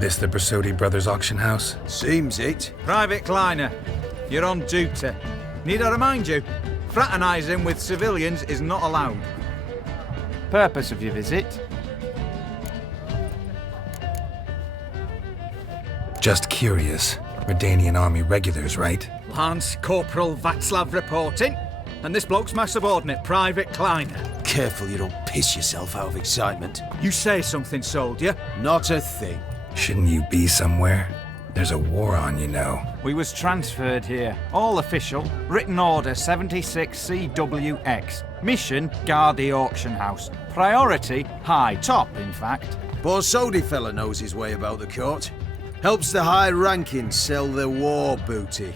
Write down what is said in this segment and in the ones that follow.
This the Bersodi Brothers auction house? Seems it. Private Kleiner, you're on duty. Need I remind you, fraternising with civilians is not allowed. Purpose of your visit? Just curious. Redanian army regulars, right? Lance Corporal Václav reporting, and this bloke's my subordinate, Private Kleiner. Careful you don't piss yourself out of excitement. You say something, soldier. Not a thing. Shouldn't you be somewhere? There's a war on, you know. We was transferred here. All official. Written order 76CWX. Mission, guard the auction house. Priority, high. Top, in fact. Borsodi fella knows his way about the court. Helps the high rankings sell their war booty.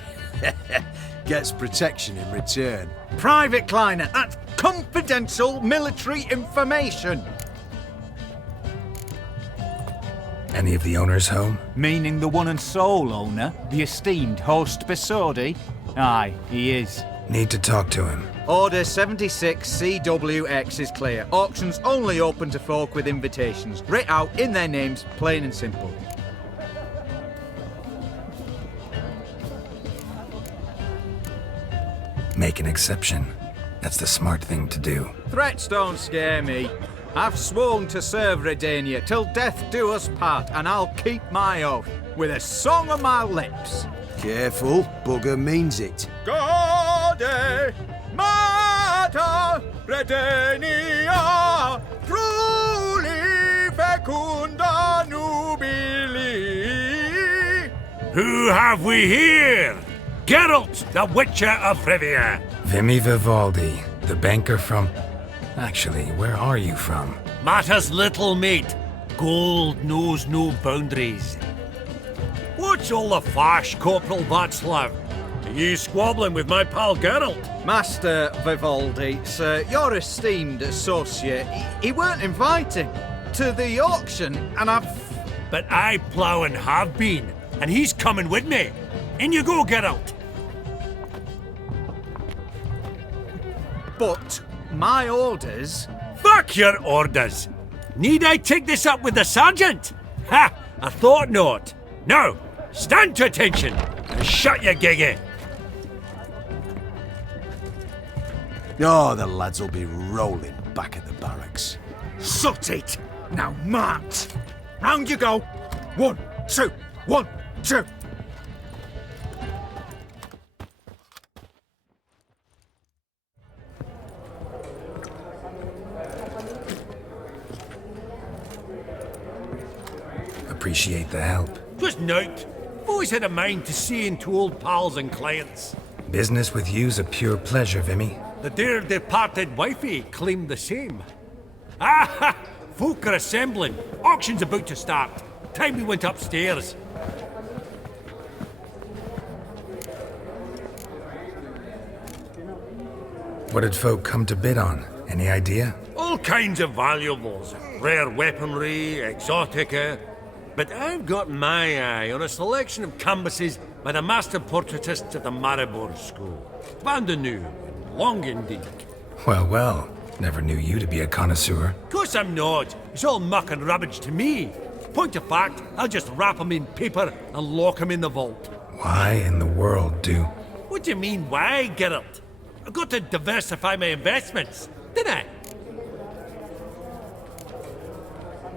Gets protection in return. Private Kleiner, that's confidential military information. Any of the owners home? Meaning the one and sole owner, the esteemed host Bersodi? Aye, he is. Need to talk to him. Order 76CWX is clear. Auctions only open to folk with invitations. Writ out in their names, plain and simple. Make an exception. That's the smart thing to do. Threats don't scare me. I've sworn to serve Redania till death do us part, and I'll keep my oath with a song on my lips. Careful, bugger means it. Gaude Mater Redania, truly fecunda nubili. Who have we here? Geralt, the Witcher of Rivia. Vimy Vivaldi, the banker from... Actually, where are you from? Matters little, mate. Gold knows no boundaries. What's all the fash, Corporal Václav? Are you squabbling with my pal Geralt? Master Vivaldi, sir, your esteemed associate, he weren't invited to the auction, and I've... But I plough and have been, and he's coming with me. In you go, Geralt. But my orders... Fuck your orders! Need I take this up with the sergeant? Ha! I thought not. Now, stand to attention and shut your giggy. Oh, the lads will be rolling back at the barracks. Sut it! Now march! Round you go! 1, 2, 1, 2! Appreciate the help. Just note, always had a mind to see into old pals and clients. Business with you's a pure pleasure, Vimy. The dear departed wifey claimed the same. Ah! Folk are assembling. Auction's about to start. Time we went upstairs. What did folk come to bid on? Any idea? All kinds of valuables. Rare weaponry, exotica. But I've got my eye on a selection of canvases by the master portraitists at the Maribor School. Van de New and Longendijk. Well, well. Never knew you to be a connoisseur. Of course I'm not. It's all muck and rubbish to me. Point of fact, I'll just wrap 'em in paper and lock 'em in the vault. Why in the world do... What do you mean, why, Geralt? I've got to diversify my investments, didn't I?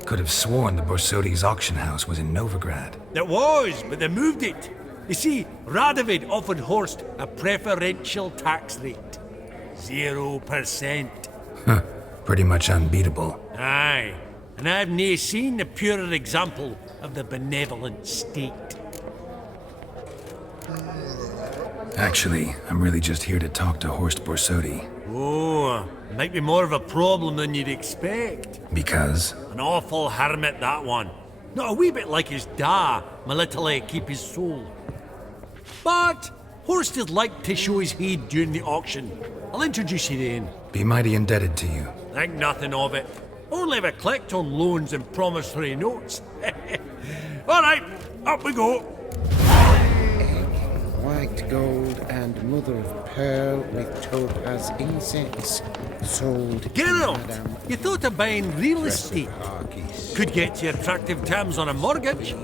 Could have sworn the Borsodi's auction house was in Novigrad. It was, but they moved it. You see, Radovid offered Horst a preferential tax rate. 0%. Huh. Pretty much unbeatable. Aye, and I've nae seen a purer example of the benevolent state. Actually, I'm really just here to talk to Horst Borsodi. Oh, might be more of a problem than you'd expect. Because? An awful hermit, that one. Not a wee bit like his da, my little keep his soul. But Horst is like to show his head during the auction. I'll introduce you then. Be mighty indebted to you. Think nothing of it. Only ever collect on loans and promissory notes. All right, up we go. White gold and mother of pearl with topaz incense sold to Geralt, Madame you thought of buying real estate. Could get you attractive terms on a mortgage.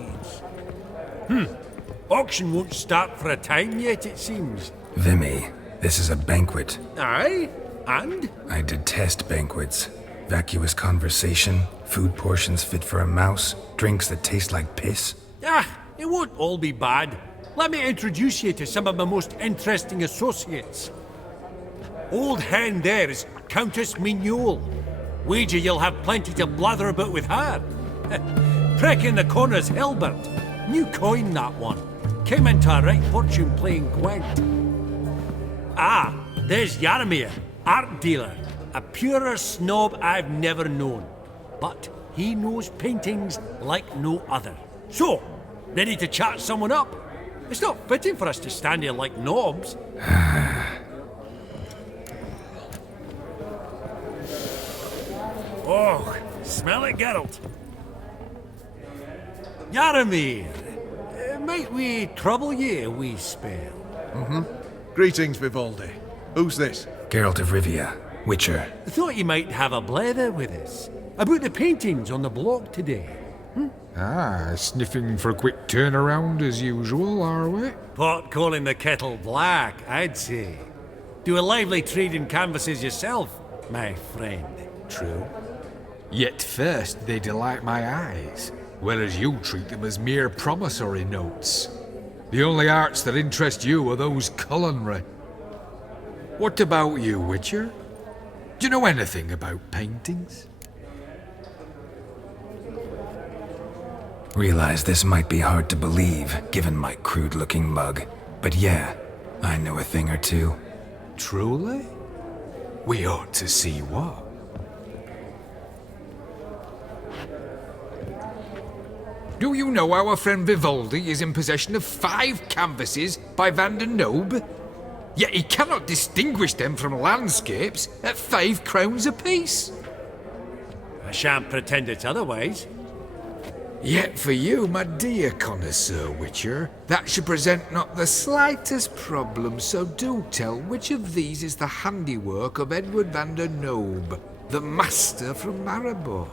Auction won't start for a time yet, it seems. Vimy, this is a banquet. Aye? And? I detest banquets. Vacuous conversation, food portions fit for a mouse, drinks that taste like piss. Ah, it won't all be bad. Let me introduce you to some of my most interesting associates. Old hen there is Countess Mignole. Wager you'll have plenty to blather about with her. Prick in the corner's Hilbert. New coin, that one. Came into a right fortune playing Gwent. Ah, there's Yaramir, art dealer. A purer snob I've never known. But he knows paintings like no other. So, ready to chat someone up? It's not fitting for us to stand here like knobs. Oh, smell it, Geralt. Yaramir, might we trouble ye a wee spell? Greetings, Vivaldi. Who's this? Geralt of Rivia, Witcher. I thought you might have a blether with us. About the paintings on the block today. Ah, sniffing for a quick turnaround as usual, are we? Pot calling the kettle black, I'd say. Do a lively trade in canvases yourself, my friend. True. Yet first they delight my eyes, whereas you treat them as mere promissory notes. The only arts that interest you are those culinary. What about you, Witcher? Do you know anything about paintings? Realize this might be hard to believe, given my crude-looking mug. But yeah, I know a thing or two. Truly? We ought to see what. Do you know our friend Vivaldi is in possession of 5 canvases by Van der Nobe? Yet he cannot distinguish them from landscapes at 5 crowns apiece. I shan't pretend it's otherwise. Yet for you, my dear connoisseur Witcher, that should present not the slightest problem, so do tell which of these is the handiwork of Edward van der Nobe, the master from Maribor.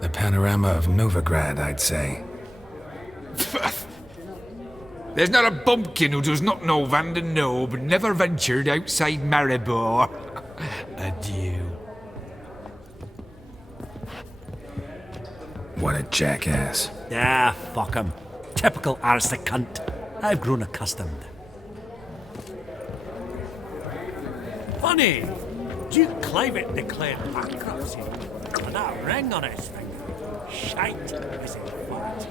The panorama of Novigrad, I'd say. There's not a bumpkin who does not know Van der Nobe never ventured outside Maribor. Adieu. What a jackass. Ah, fuck him. Typical arse cunt. I've grown accustomed. Funny, Duke Clivet declared bankruptcy with that ring on his finger. Shite, is it fat?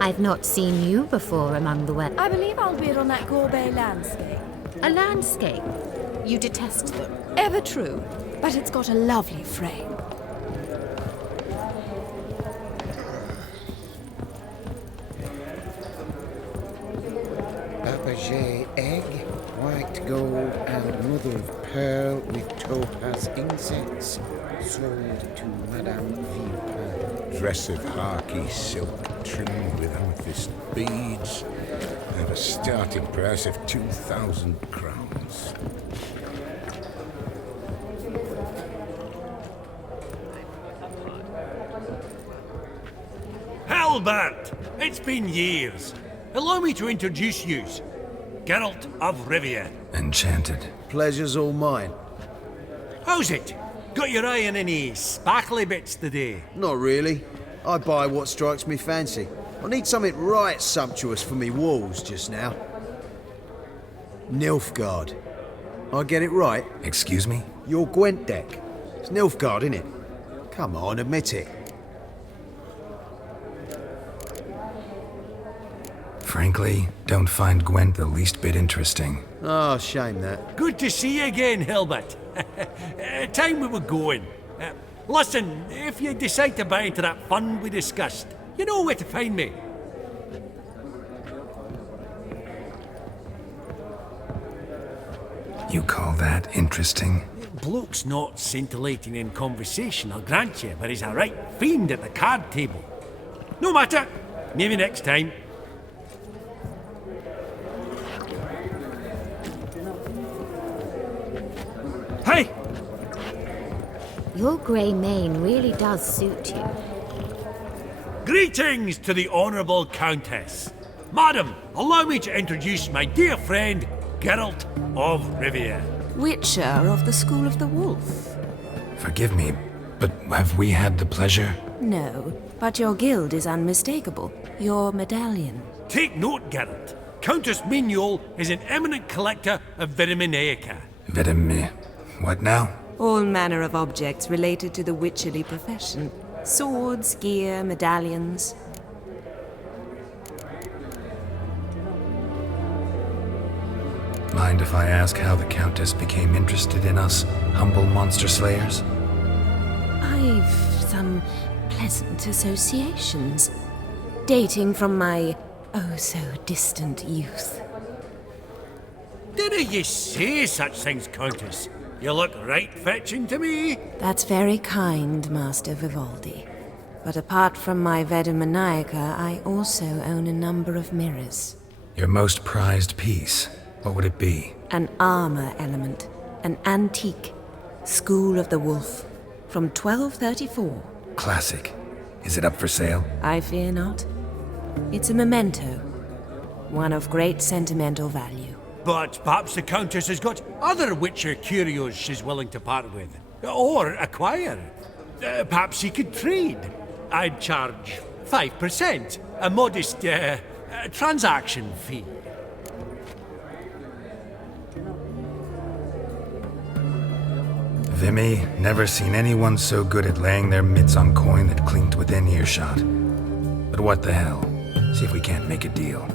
I've not seen you before among the wet. I believe I'll bid on that Gorbet landscape. A landscape? You detest them. Ever true, but it's got a lovely frame. Fabergé egg, white gold and mother of pearl with topaz incense, sold to Madame Villepin. Dress of harky silk trimmed with amethyst beads. I have a starting price of 2,000 crowns. Albert! It's been years. Allow me to introduce yous. Geralt of Rivia. Enchanted. Pleasure's all mine. How's it? Got your eye on any sparkly bits today? Not really. I buy what strikes me fancy. I need something right sumptuous for me walls just now. Nilfgaard. I get it right? Excuse me? Your Gwent deck. It's Nilfgaard, innit? Come on, admit it. Frankly, don't find Gwent the least bit interesting. Oh, shame that. Good to see you again, Hilbert. Time we were going. Listen, if you decide to buy into that fund we discussed, You know where to find me. You call that interesting? Bloke's not scintillating in conversation, I'll grant you, but he's a right fiend at the card table. No matter. Maybe next time. Hey! Your grey mane really does suit you. Greetings to the Honourable Countess. Madam, allow me to introduce my dear friend, Geralt of Rivia. Witcher of the School of the Wolf. Forgive me, but have we had the pleasure? No, but your guild is unmistakable. Your medallion. Take note, Geralt. Countess Mignol is an eminent collector of vitaminaica. What now? All manner of objects related to the witcherly profession. Swords, gear, medallions. Mind if I ask how the Countess became interested in us, humble monster slayers? I've some pleasant associations, dating from my oh-so-distant youth. Dinna ye say such things, Countess? You look right fetching to me. That's very kind, Master Vivaldi. But apart from my Vedamaniaca, I also own a number of mirrors. Your most prized piece, what would it be? An armor element, an antique, School of the Wolf, from 1234. Classic. Is it up for sale? I fear not. It's a memento, one of great sentimental value. But perhaps the Countess has got other Witcher curios she's willing to part with. Or acquire. Perhaps he could trade. I'd charge 5%, a modest transaction fee. Vimy, never seen anyone so good at laying their mitts on coin that clinked within earshot. But what the hell? See if we can't make a deal.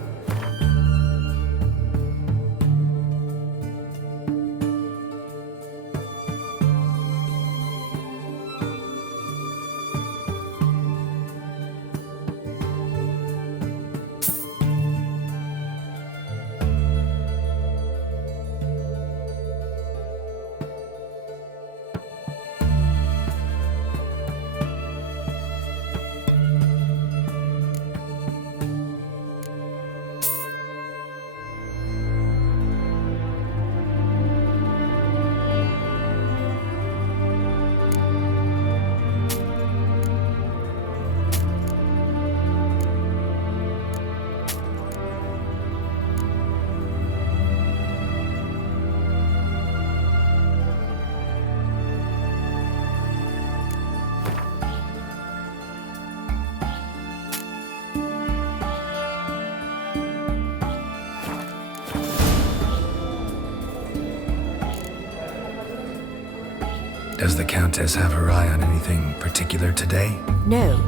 Does the Countess have her eye on anything particular today? No,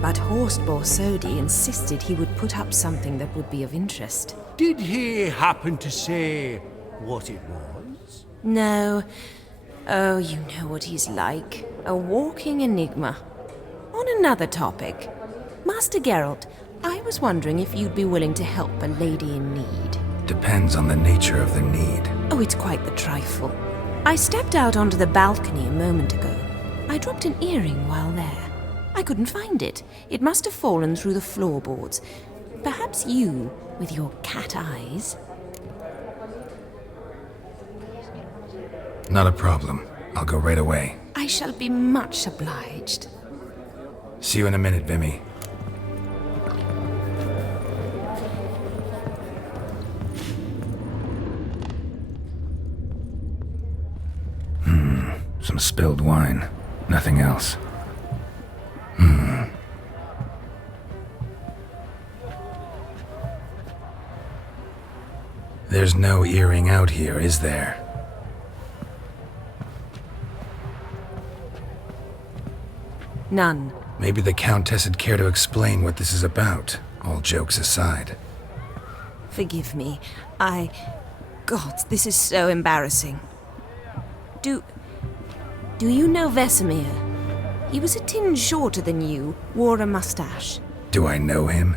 but Horst Borsodi insisted he would put up something that would be of interest. Did he happen to say what it was? No. Oh, you know what he's like. A walking enigma. On another topic, Master Geralt, I was wondering if you'd be willing to help a lady in need. Depends on the nature of the need. Oh, it's quite the trifle. I stepped out onto the balcony a moment ago. I dropped an earring while there. I couldn't find it. It must have fallen through the floorboards. Perhaps you, with your cat eyes. Not a problem. I'll go right away. I shall be much obliged. See you in a minute, Vimy. Some spilled wine. Nothing else. There's no earring out here, is there? None. Maybe the Countess would care to explain what this is about, all jokes aside. Forgive me. God, this is so embarrassing. Do you know Vesemir? He was a tinge shorter than you, wore a mustache. Do I know him?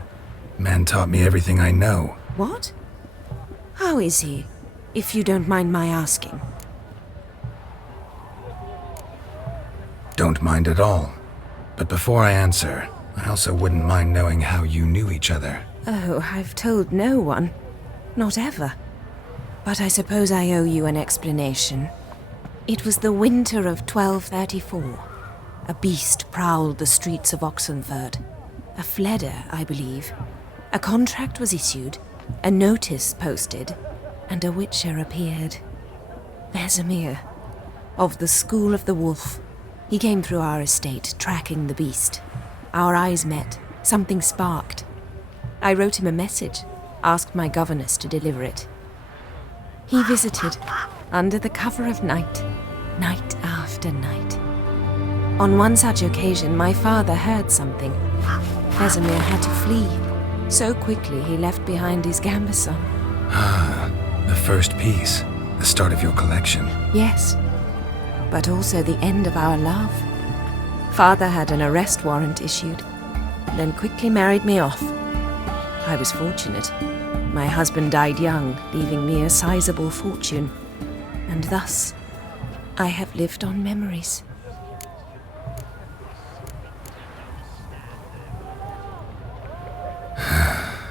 Man taught me everything I know. What? How is he, if you don't mind my asking? Don't mind at all. But before I answer, I also wouldn't mind knowing how you knew each other. Oh, I've told no one. Not ever. But I suppose I owe you an explanation. It was the winter of 1234. A beast prowled the streets of Oxenford. A fledder, I believe. A contract was issued, a notice posted, and a witcher appeared. Sesame, of the School of the Wolf. He came through our estate, tracking the beast. Our eyes met. Something sparked. I wrote him a message, asked my governess to deliver it. He visited, under the cover of night, night after night. On one such occasion, my father heard something. Casimir had to flee. So quickly he left behind his gambeson. Ah, the first piece. The start of your collection. Yes, but also the end of our love. Father had an arrest warrant issued, then quickly married me off. I was fortunate. My husband died young, leaving me a sizable fortune. And thus, I have lived on memories.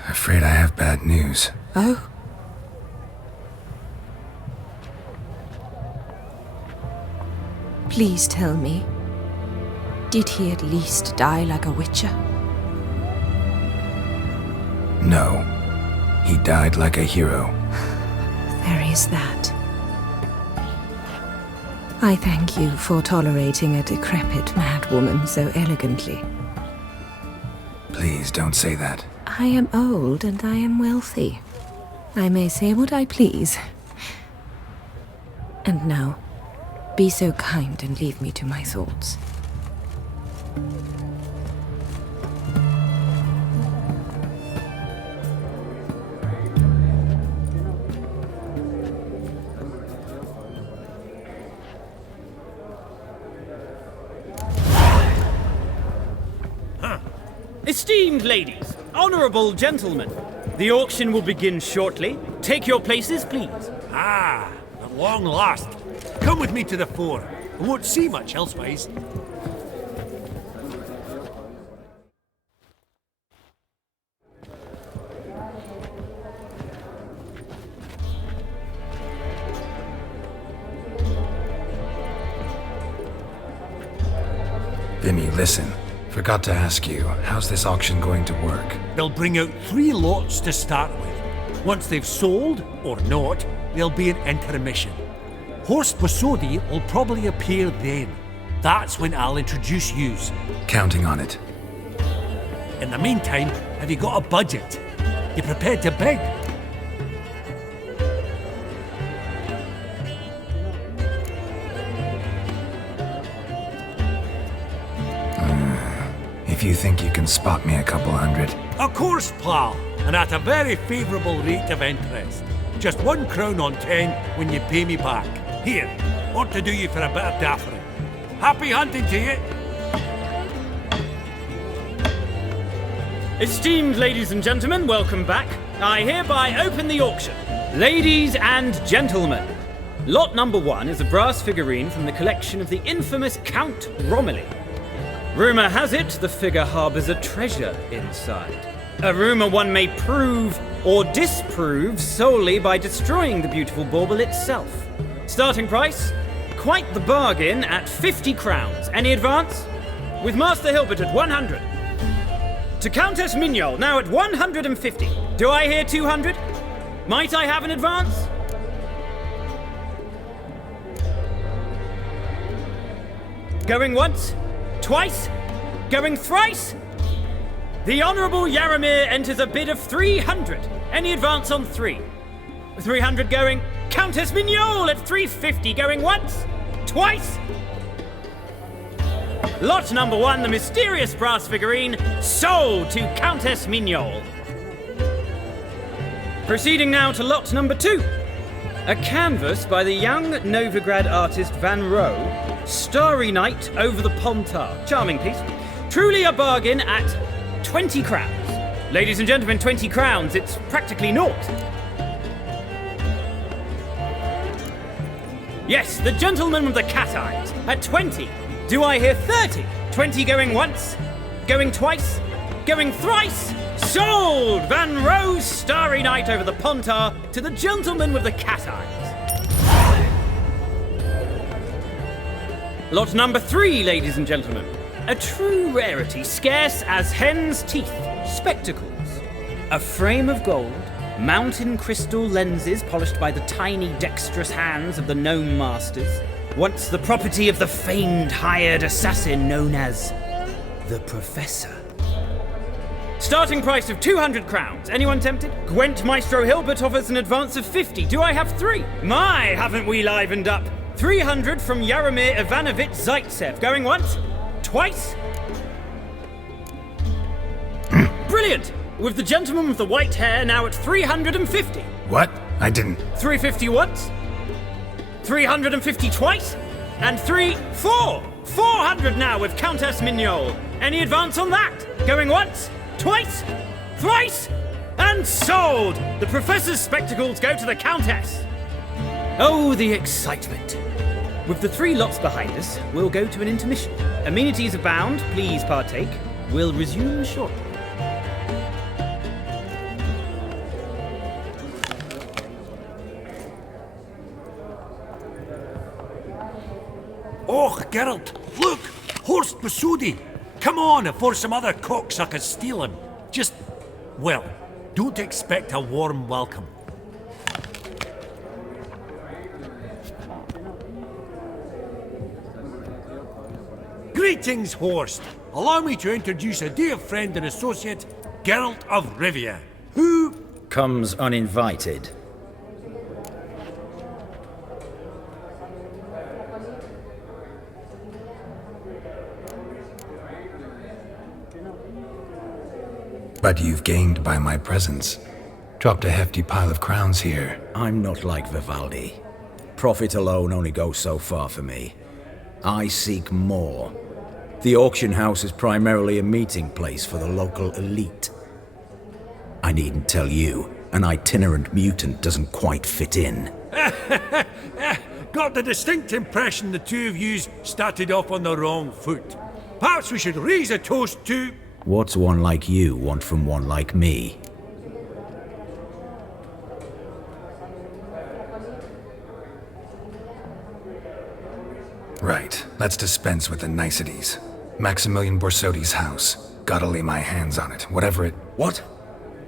Afraid I have bad news. Oh? Please tell me, did he at least die like a witcher? No. He died like a hero. There is that. I thank you for tolerating a decrepit madwoman so elegantly. Please don't say that. I am old and I am wealthy. I may say what I please. And now, be so kind and leave me to my thoughts. Esteemed ladies, honorable gentlemen, the auction will begin shortly. Take your places, please. Ah, at long last. Come with me to the fore. I won't see much elsewise. Vimy, listen. Forgot to ask you, how's this auction going to work? They'll bring out 3 lots to start with. Once they've sold, or not, there'll be an intermission. Horst Basodi will probably appear then. That's when I'll introduce yous. Counting on it. In the meantime, have you got a budget? You prepared to beg? If you think you can spot me a couple hundred. Of course, pal, and at a very favourable rate of interest. Just 1 crown on 10 when you pay me back. Here, ought to do you for a bit of daffering. Happy hunting to you! Esteemed ladies and gentlemen, welcome back. I hereby open the auction. Ladies and gentlemen, lot number 1 is a brass figurine from the collection of the infamous Count Romilly. Rumour has it the figure harbours a treasure inside. A rumour one may prove or disprove solely by destroying the beautiful bauble itself. Starting price? Quite the bargain at 50 crowns. Any advance? With Master Hilbert at 100. To Countess Mignol, now at 150. Do I hear 200? Might I have an advance? Going once? Twice? Going thrice? The Honourable Yaramir enters a bid of 300. Any advance on 3? 300 going. Countess Mignol at 350 going once? Twice? Lot number 1, the mysterious brass figurine, sold to Countess Mignol. Proceeding now to lot number 2. A canvas by the young Novigrad artist Van Rohe, Starry Night over the Pontar. Charming piece. Truly a bargain at 20 crowns. Ladies and gentlemen, 20 crowns, it's practically naught. Yes, the gentleman with the cat eyes at 20. Do I hear 30? 20 going once, going twice, going thrice. Sold! Van Rose Starry Night over the Pontar to the gentleman with the cat eyes. Lot number 3, ladies and gentlemen. A true rarity, scarce as hen's teeth. Spectacles. A frame of gold, mountain crystal lenses polished by the tiny dexterous hands of the gnome masters. Once the property of the famed hired assassin known as the Professor. Starting price of 200 crowns. Anyone tempted? Gwent Maestro Hilbert offers an advance of 50. Do I have 3? My, haven't we livened up? 300 from Yaromir Ivanovich Zaitsev. Going once? Twice? Brilliant! With the gentleman with the white hair now at 350. What? I didn't... 350 once? 350 twice? And 400 now with Countess Mignol. Any advance on that? Going once? Twice? Thrice? And sold! The Professor's spectacles go to the Countess. Oh, the excitement. With the 3 lots behind us, we'll go to an intermission. Amenities abound, please partake. We'll resume shortly. Oh, Geralt, look! Horst Masudi! Come on, before some other cocksuckers steal him. Just, well, don't expect a warm welcome. Greetings, Horst. Allow me to introduce a dear friend and associate, Geralt of Rivia, who... comes uninvited. But you've gained by my presence. Dropped a hefty pile of crowns here. I'm not like Vivaldi. Profit alone only goes so far for me. I seek more. The auction house is primarily a meeting place for the local elite. I needn't tell you, an itinerant mutant doesn't quite fit in. Got the distinct impression the two of yous started off on the wrong foot. Perhaps we should raise a toast to... What's one like you want from one like me? Right, let's dispense with the niceties. Maximilian Borsodi's house. Gotta lay my hands on it, whatever it... What?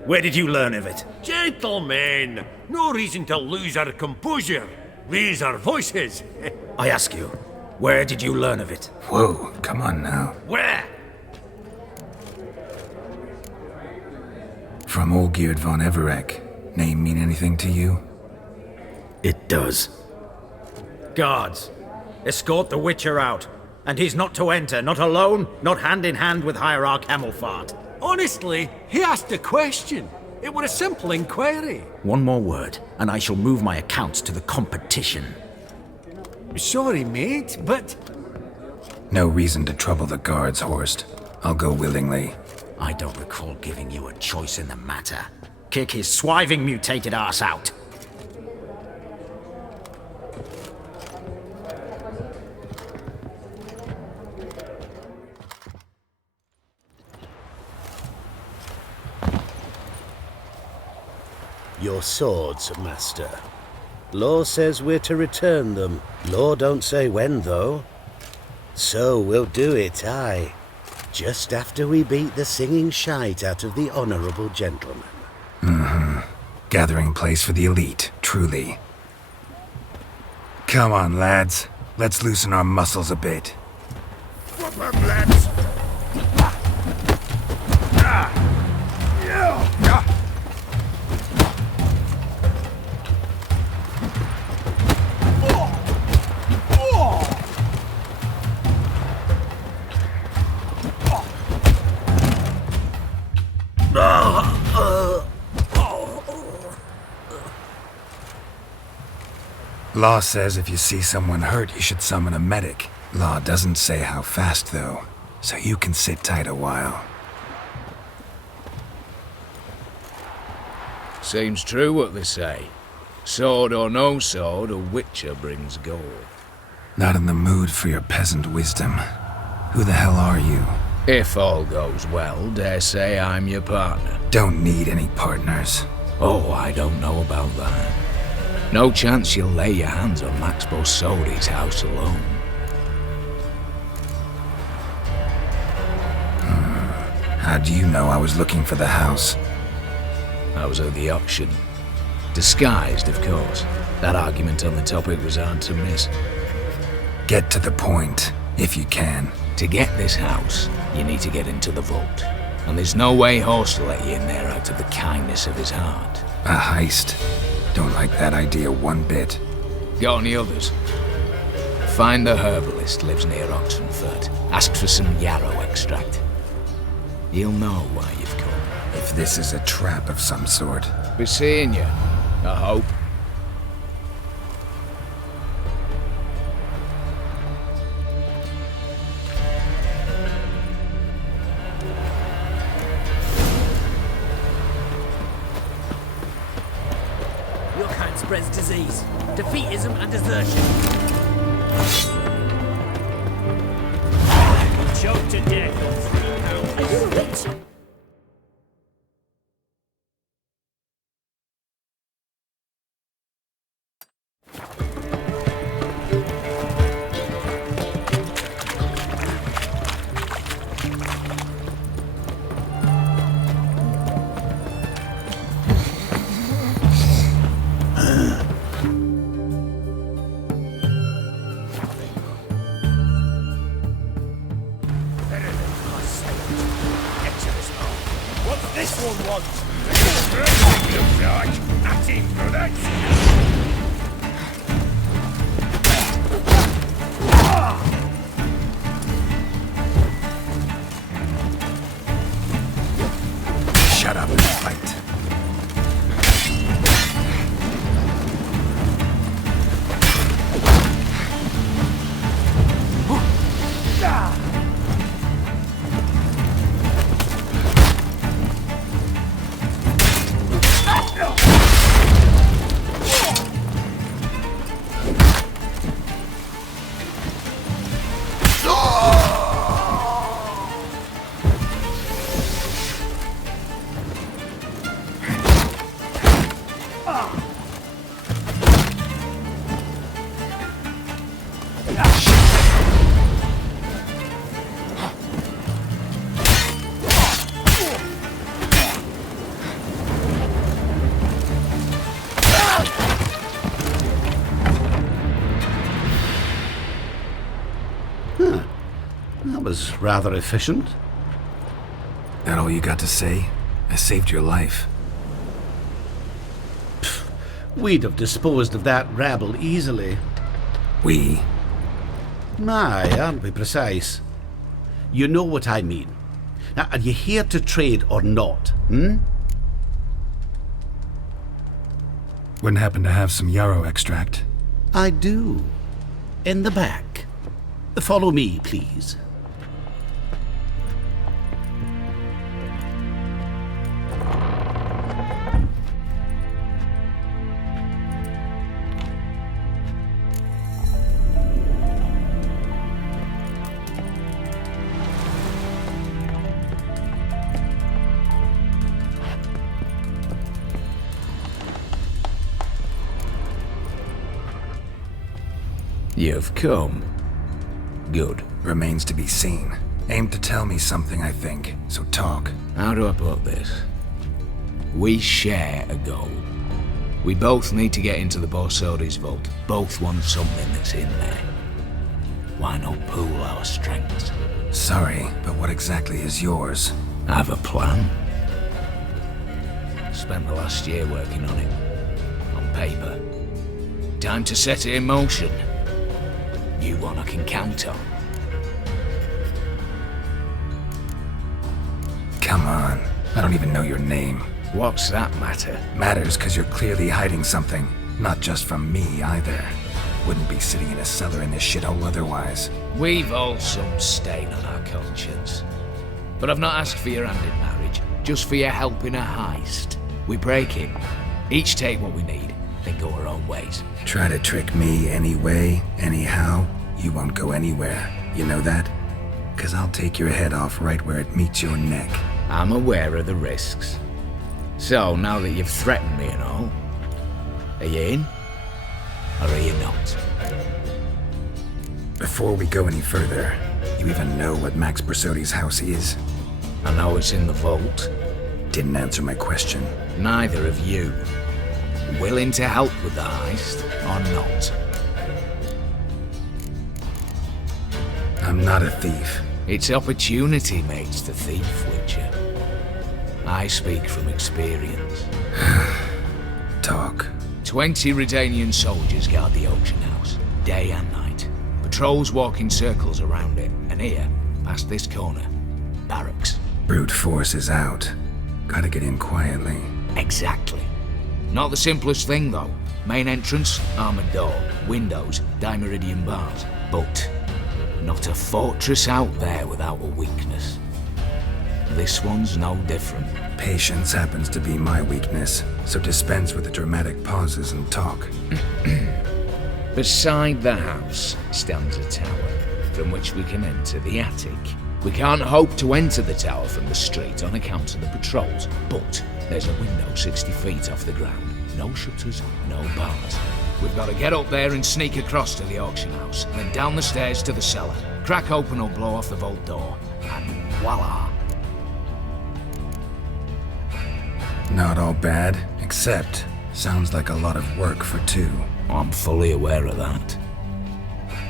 Where did you learn of it? Gentlemen, no reason to lose our composure. Raise our voices. I ask you, where did you learn of it? Whoa, come on now. Where? From Olgierd von Everek. Name mean anything to you? It does. Guards, escort the Witcher out. And he's not to enter, not alone, not hand in hand with Hierarch Hamilfart. Honestly, he asked a question. It were a simple inquiry. One more word, and I shall move my accounts to the competition. Sorry, mate, but... No reason to trouble the guards, Horst. I'll go willingly. I don't recall giving you a choice in the matter. Kick his swiving mutated ass out. Your swords, Master. Law says we're to return them. Law don't say when, though. So we'll do it, aye. Just after we beat the singing shite out of the honourable gentleman. Mm-hmm. Gathering place for the elite, truly. Come on, lads. Let's loosen our muscles a bit. Whoop 'em, lads! Law says if you see someone hurt, you should summon a medic. Law doesn't say how fast, though, so you can sit tight a while. Seems true what they say. Sword or no sword, a witcher brings gold. Not in the mood for your peasant wisdom. Who the hell are you? If all goes well, dare say I'm your partner. Don't need any partners. Oh, I don't know about that. No chance you'll lay your hands on Max Borsodi's house alone. How do you know I was looking for the house? I was at the auction. Disguised, of course. That argument on the topic was hard to miss. Get to the point, if you can. To get this house, you need to get into the vault. And there's no way Horst will let you in there out of the kindness of his heart. A heist? Don't like that idea one bit. Got any others? Find the herbalist lives near Oxenford. Ask for some yarrow extract. He'll know why you've come. If this is a trap of some sort. Be seeing you, I hope. Your kind spreads disease, defeatism and desertion. Choked to death. Are you a witch? Shut up and fight. That was rather efficient. That all you got to say? I saved your life. We'd have disposed of that rabble easily. We? Aye, aren't we precise? You know what I mean. Now, are you here to trade or not, Wouldn't happen to have some yarrow extract. I do. In the back. Follow me, please. You've come. Good. Remains to be seen. Aim to tell me something, I think. So talk. How do I put this? We share a goal. We both need to get into the Borsodi's vault. Both want something that's in there. Why not pool our strengths? Sorry, but what exactly is yours? I have a plan. Spent the last year working on it. On paper. Time to set it in motion. You one I can count on. Come on. I don't even know your name. What's that matter? Matters because you're clearly hiding something. Not just from me, either. Wouldn't be sitting in a cellar in this shithole otherwise. We've all some stain on our conscience. But I've not asked for your hand in marriage, just for your help in a heist. We break it, Each take what we need, then go our own ways. Try to trick me anyway, anyhow, you won't go anywhere. You know that? 'Cause I'll take your head off right where it meets your neck. I'm aware of the risks. So, now that you've threatened me and all, are you in? Or are you not? Before we go any further, you even know what Max Brasodi's house is? I know it's in the vault. Didn't answer my question. Neither of you. Willing to help with the heist, or not? I'm not a thief. It's opportunity makes the thief, Witcher. I speak from experience. Talk. 20 Redanian soldiers guard the auction house, day and night. Patrols walk in circles around it, and here, past this corner, barracks. Brute force is out. Gotta get in quietly. Exactly. Not the simplest thing, though. Main entrance, armored door, windows, dimeridian bars. But not a fortress out there without a weakness. This one's no different. Patience happens to be my weakness, so dispense with the dramatic pauses and talk. Beside the house stands a tower, from which we can enter the attic. We can't hope to enter the tower from the street on account of the patrols, but there's a window 60 feet off the ground. No shutters, no bars. We've got to get up there and sneak across to the auction house, then down the stairs to the cellar. Crack open or blow off the vault door, and voila! Not all bad, except sounds like a lot of work for two. I'm fully aware of that.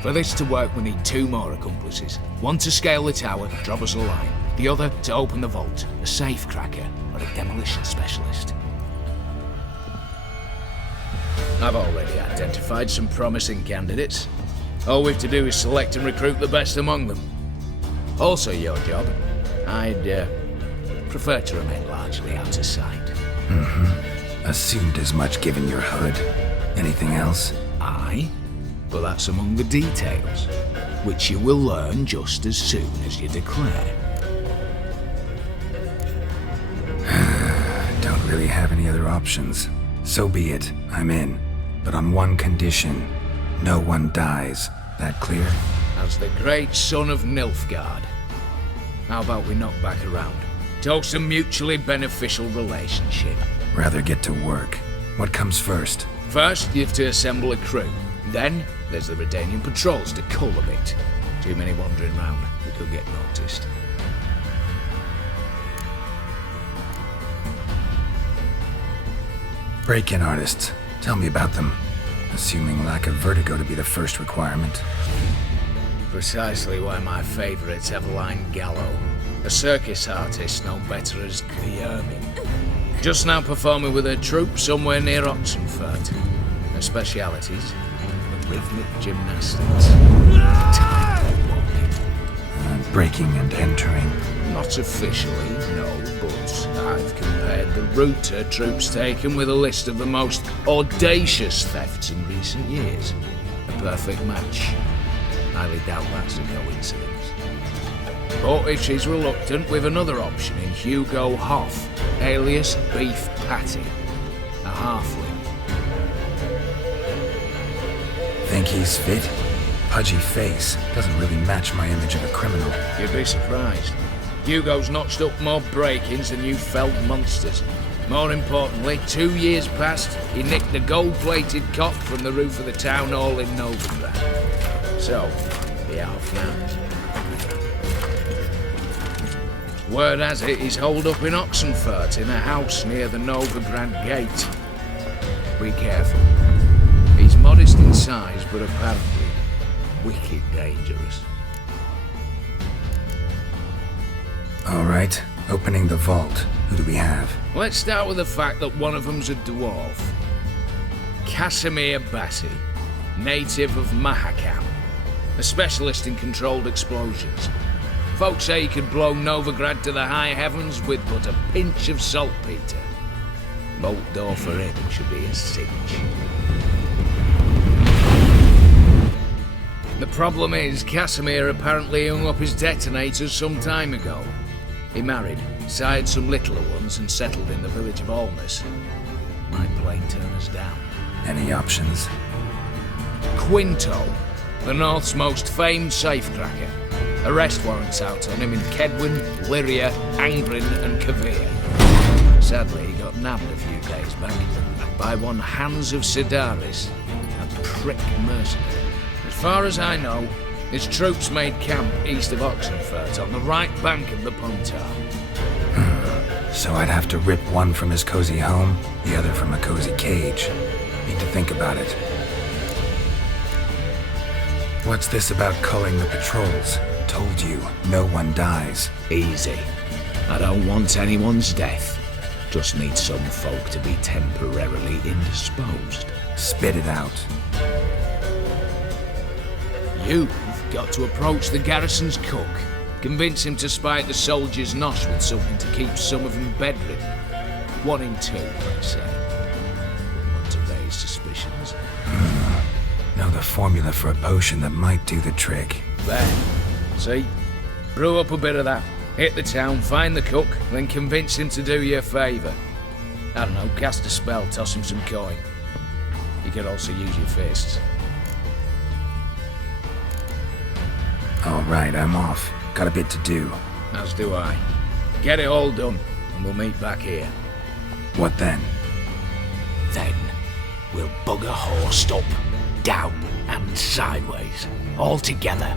For this to work, we need 2 more accomplices. One to scale the tower, drop us a line. The other to open the vault, a safe cracker or a demolition specialist. I've already identified some promising candidates. All we've to do is select and recruit the best among them. Also your job. I'd prefer to remain largely out of sight. Assumed as much given your hood. Anything else? Aye, but that's among the details, which you will learn just as soon as you declare. Don't really have any other options. So be it, I'm in. But on one condition. No one dies. That clear? As the great son of Nilfgaard. How about we knock back around? Toast a mutually beneficial relationship. Rather get to work. What comes first? First, you have to assemble a crew. Then, there's the Redanian patrols to cull a bit. Too many wandering round. We could get noticed. Break-in artists. Tell me about them. Assuming lack of vertigo to be the first requirement. Precisely why my favourite's Eveline Gallo. A circus artist known better as the Ermine. Just now performing with her troupe somewhere near Oxenfurt. Her specialities? Rhythmic gymnastics. Tightrope walking. Breaking and entering. Not officially, no, but I've compared the route her troupe's taken with a list of the most audacious thefts in recent years. A perfect match. Highly doubt that's a coincidence. But if she's reluctant, we've another option in Hugo Hoff, alias Beef Patty. A halfling. Think he's fit? Pudgy face. Doesn't really match my image of a criminal. You'd be surprised. Hugo's notched up more break-ins than you felled monsters. More importantly, 2 years past, he nicked a gold-plated cop from the roof of the town hall in Novigrad. So, the off now. Word has it he's holed up in Oxenfurt in a house near the Novigrad gate. Be careful. He's modest in size, but apparently wicked dangerous. All right, opening the vault. Who do we have? Let's start with the fact that one of them's a dwarf. Casimir Bassi, native of Mahakam, a specialist in controlled explosions. Folks say he could blow Novigrad to the high heavens with but a pinch of saltpeter. Bolt door for him should be a cinch. The problem is, Casimir apparently hung up his detonators some time ago. He married, sired some littler ones, and settled in the village of Alness. might plain turn us down. Any options? Quinto, the North's most famed safecracker. Arrest warrants out on him in Kedwin, Lyria, Angren and Kavir. Sadly, he got nabbed a few days back by one Hans of Sidaris, a prick mercenary. As far as I know, his troops made camp east of Oxenfurt on the right bank of the Puntar. So I'd have to rip one from his cozy home, the other from a cozy cage. Need to think about it. What's this about culling the patrols? Told you, no one dies. Easy. I don't want anyone's death. Just need some folk to be temporarily indisposed. Spit it out. You've got to approach the garrison's cook. Convince him to spite the soldiers' nosh with something to keep some of them bedridden. 1 in 2, let's say. Wouldn't want to raise suspicions. Know the formula for a potion that might do the trick. There. See? Brew up a bit of that. Hit the town, find the cook, then convince him to do you a favour. I don't know, cast a spell, toss him some coin. You could also use your fists. All right, I'm off. Got a bit to do. As do I. Get it all done, and we'll meet back here. What then? Then, we'll bugger horsed up, down and sideways, all together.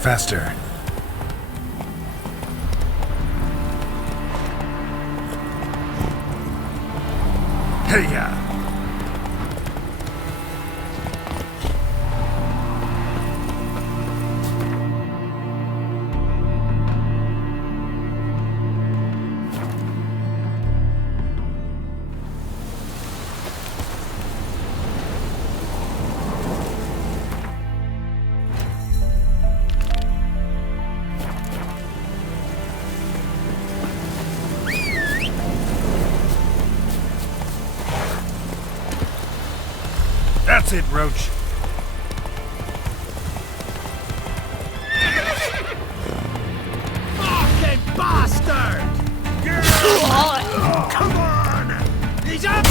Faster. Hey-ya! That's it, Roach. Fucking bastard! Come on! He's up!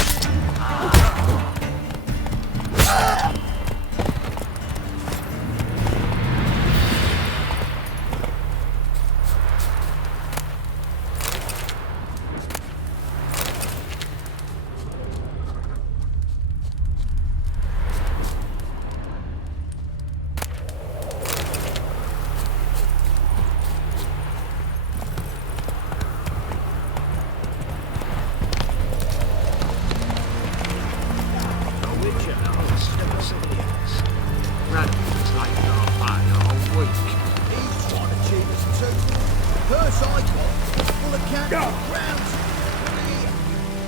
Purse I got was full of counting crowns.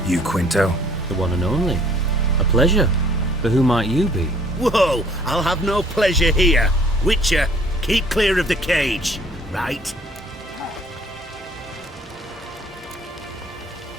You, Quinto? The one and only. A pleasure. But who might you be? Whoa, I'll have no pleasure here. Witcher, keep clear of the cage, right?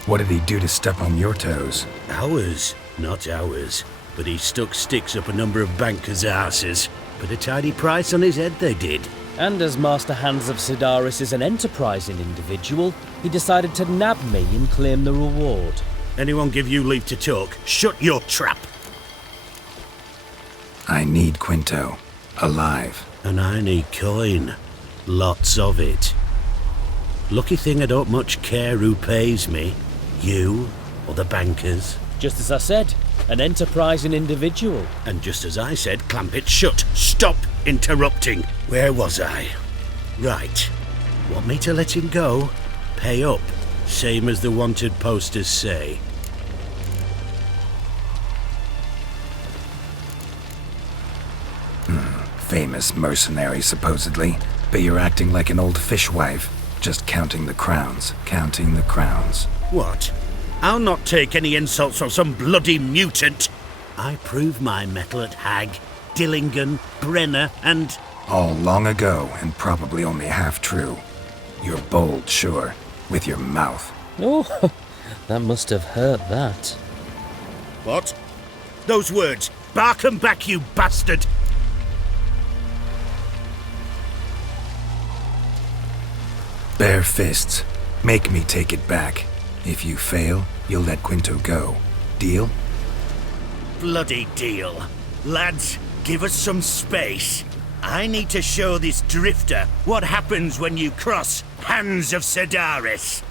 What did he do to step on your toes? Ours, not ours. But he stuck sticks up a number of bankers' arses. Put a tidy price on his head, they did. And as Master Hans of Sidaris is an enterprising individual, he decided to nab me and claim the reward. Anyone give you leave to talk? Shut your trap! I need Quinto. Alive. And I need coin. Lots of it. Lucky thing I don't much care who pays me. You or the bankers. Just as I said, an enterprising individual. And just as I said, clamp it shut. Stop interrupting. Where was I? Right. Want me to let him go? Pay up. Same as the wanted posters say. Famous mercenary, supposedly. But you're acting like an old fishwife. Just counting the crowns. Counting the crowns. What? I'll not take any insults from some bloody mutant. I prove my mettle at Hag, Dillingen, Brenner, and... All long ago, and probably only half true. You're bold, sure. With your mouth. Oh, that must have hurt that. What? Those words. Bark 'em back, you bastard! Bare fists. Make me take it back. If you fail, you'll let Quinto go. Deal? Bloody deal. Lads, give us some space. I need to show this drifter what happens when you cross Hans of Sidaris.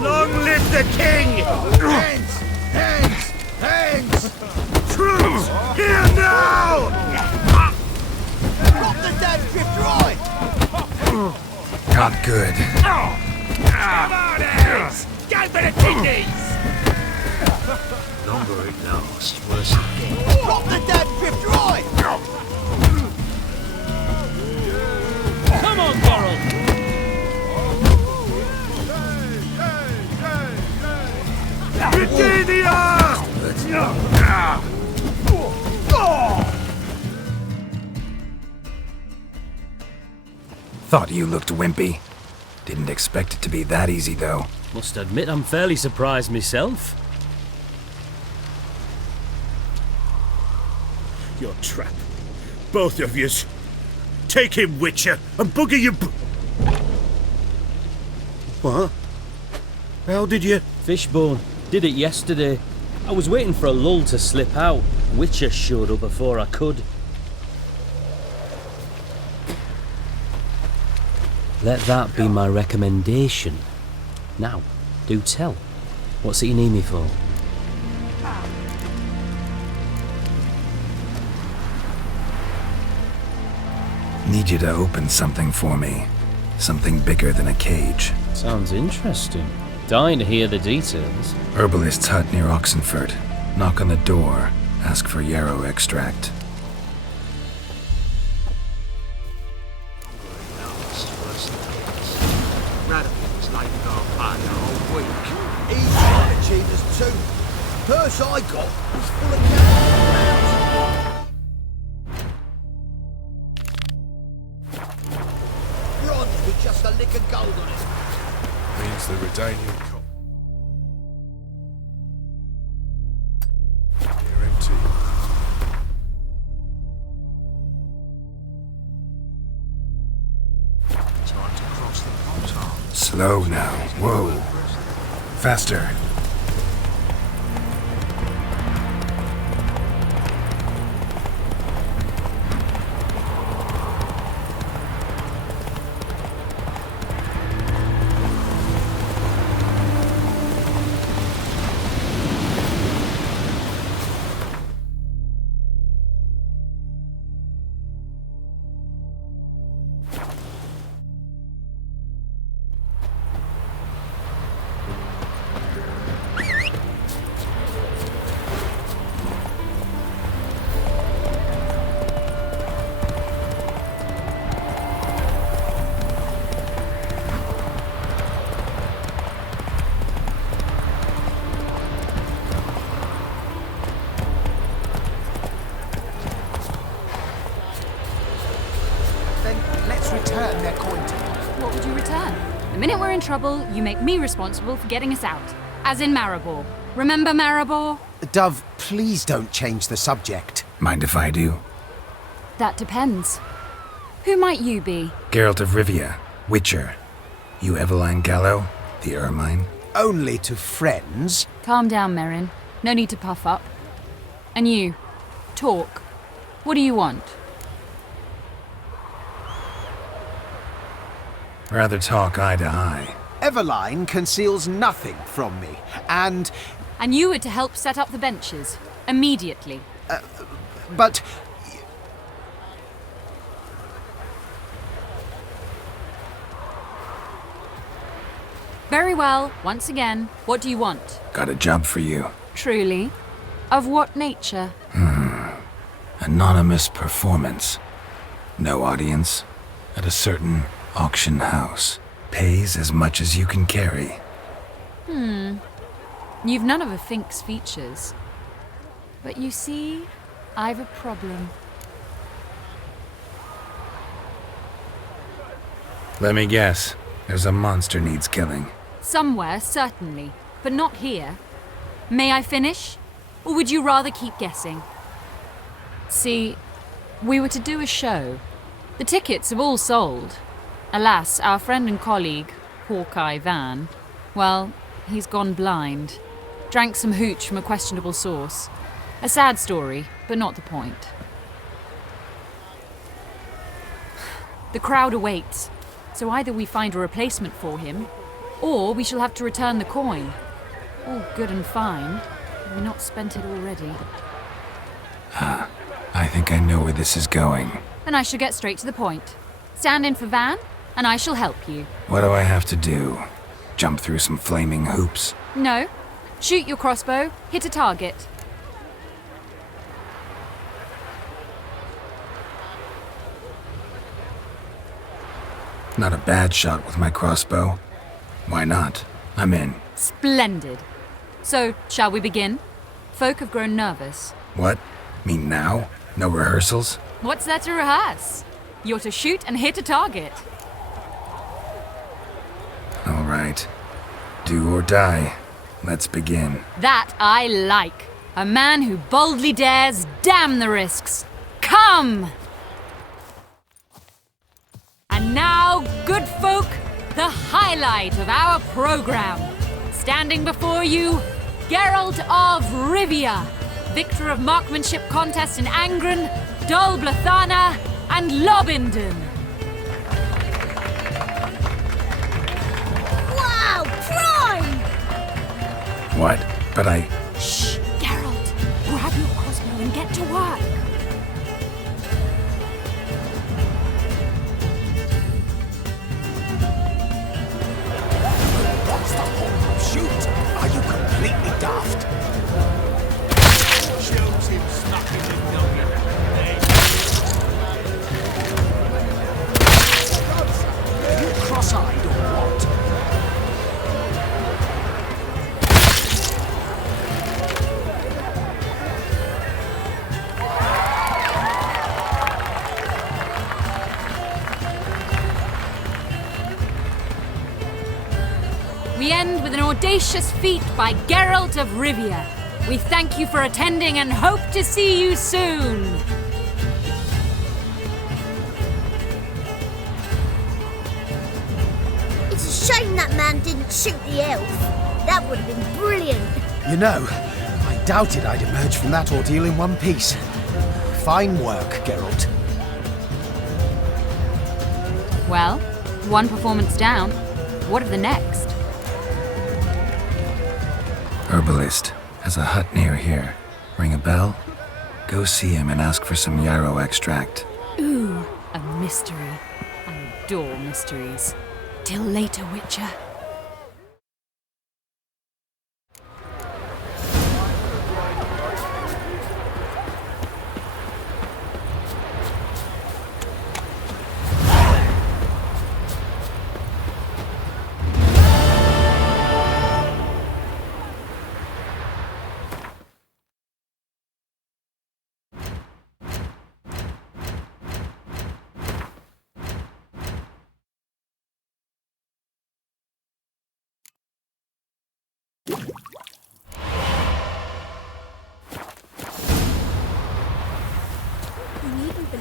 Long live the king! Hands! Hands! Hands! Troops, here now! Drop the damn drift right! Not good. Come on, Hans! Go for the kidneys! Longer it lasts, worse it gets. Drop the damn drift right! Come on, Geralt! Thought you looked wimpy. Didn't expect it to be that easy, though. Must admit I'm fairly surprised myself. Your trap. Both of yous. Take him, Witcher, and bugger you... What? How did you... Fishbone. Did it yesterday. I was waiting for a lull to slip out. Witcher showed up before I could. Let that be my recommendation. Now, do tell. What's it you need me for? Need you to open something for me. Something bigger than a cage. Sounds interesting. Dying to hear the details. Herbalist's hut near Oxenford. Knock on the door. Ask for yarrow extract. Radicals laid our pay a whole week. Easy on the cheapest too. Purse I got was full of counting crowns. Bronze with just a lick of gold on it. Means the Redanian cop. They're empty. Time to cross the portal. Slow now. Whoa. Faster. return their coin to me. What would you return? The minute we're in trouble, you make me responsible for getting us out. As in Maribor. Remember Maribor? Dove, please don't change the subject. Mind if I do? That depends. Who might you be? Geralt of Rivia, Witcher. You Eveline Gallo, the Ermine? Only to friends. Calm down, Merrin. No need to puff up. And you, talk. What do you want? Rather talk eye to eye. Eveline conceals nothing from me, and... And you were to help set up the benches. Immediately. But... Very well. Once again, what do you want? Got a job for you. Truly? Of what nature? Anonymous performance. No audience. At a certain auction house. Pays as much as you can carry. You've none of a Fink's features. But you see, I've a problem. Let me guess. There's a monster needs killing. Somewhere, certainly. But not here. May I finish? Or would you rather keep guessing? See, we were to do a show. The tickets have all sold. Alas, our friend and colleague, Hawkeye Van, well, he's gone blind. Drank some hooch from a questionable source. A sad story, but not the point. The crowd awaits, so either we find a replacement for him, or we shall have to return the coin. All good and fine. Have we not spent it already? I think I know where this is going. Then I shall get straight to the point. Stand in for Van, and I shall help you. What do I have to do? Jump through some flaming hoops? No. Shoot your crossbow, hit a target. Not a bad shot with my crossbow. Why not? I'm in. Splendid. So, shall we begin? Folk have grown nervous. What? Mean now? No rehearsals? What's there to rehearse? You're to shoot and hit a target. All right. Do or die. Let's begin. That I like. A man who boldly dares, damn the risks. Come! And now, good folk, the highlight of our program. Standing before you, Geralt of Rivia, victor of marksmanship contests in Angren, Dol Blathana, and Lobindon. Wow, prime! What? But I... Shh, Geralt. Grab your crossbow and get to work. What's the whole shoot? Are you completely daft? Shows him stuck in the nugget. Are you cross-eyed or what? We end with an audacious feat by Geralt of Rivia. We thank you for attending and hope to see you soon. It's a shame that man didn't shoot the elf. That would have been brilliant. You know, I doubted I'd emerge from that ordeal in one piece. Fine work, Geralt. Well, one performance down. What of the next? Herbalist. Has a hut near here. Ring a bell? Go see him and ask for some yarrow extract. Ooh, a mystery. I adore mysteries. Till later, Witcher.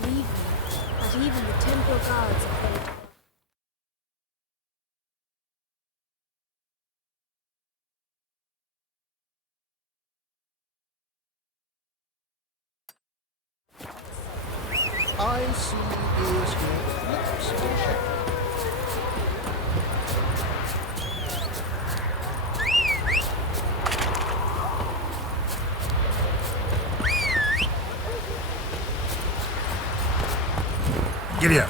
believe me that even the temple guards are paid. I see is your lips, Bishop. Giddy up.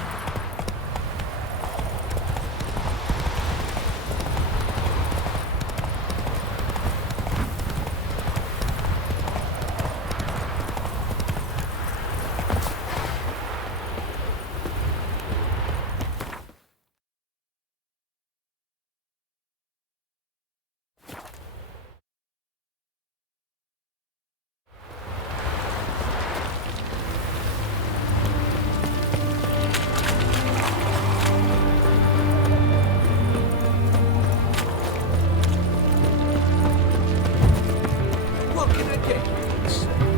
What can I get you?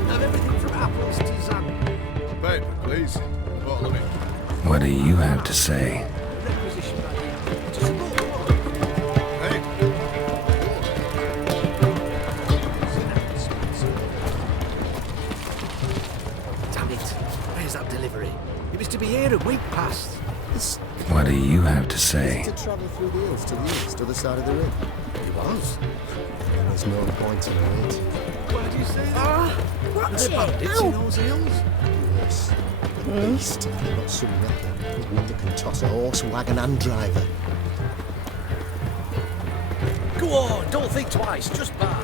Have everything from apples to Sesame. Paper, please. A bottle of ink. What do you have to say? Requisition by the hour. To support the war. Hey, Damn it. Where's that delivery? It was to be here a week past. What do you have to say? To travel through the hills to the east, other side of the river. It was. There's no point in waiting. Why do you say that? Watch Are it! there bandits in those hills? Yes. At least they've got some wrecker. One that can toss a horse, wagon and driver. Go on, don't think twice, just buy.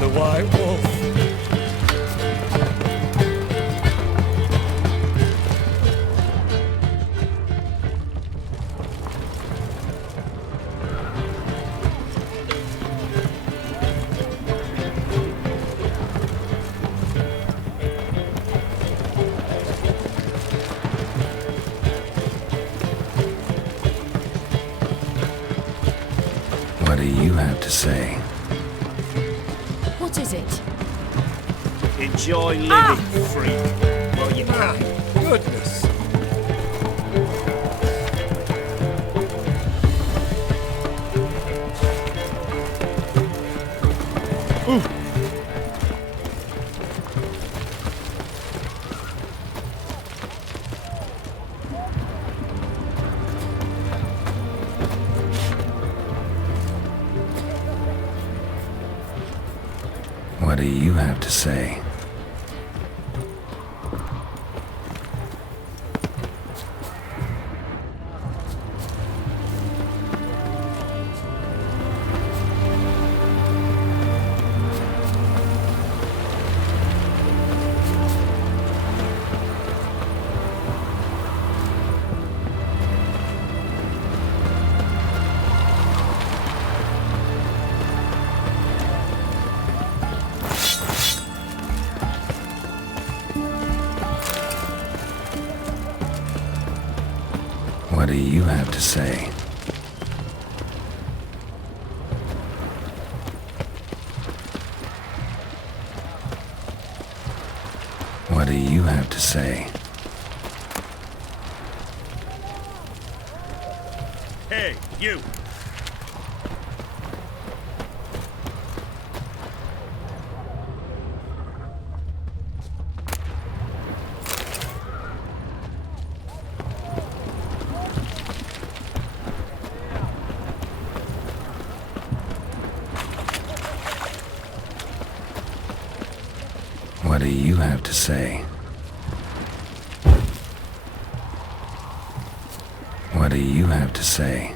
The White Wolf. What do you have to say? What is it? Enjoy living, freak. Well, you can. goodness. What do you have to say? What do you have to say? What do you have to say? Hey, you! What do you have to say? What do you have to say?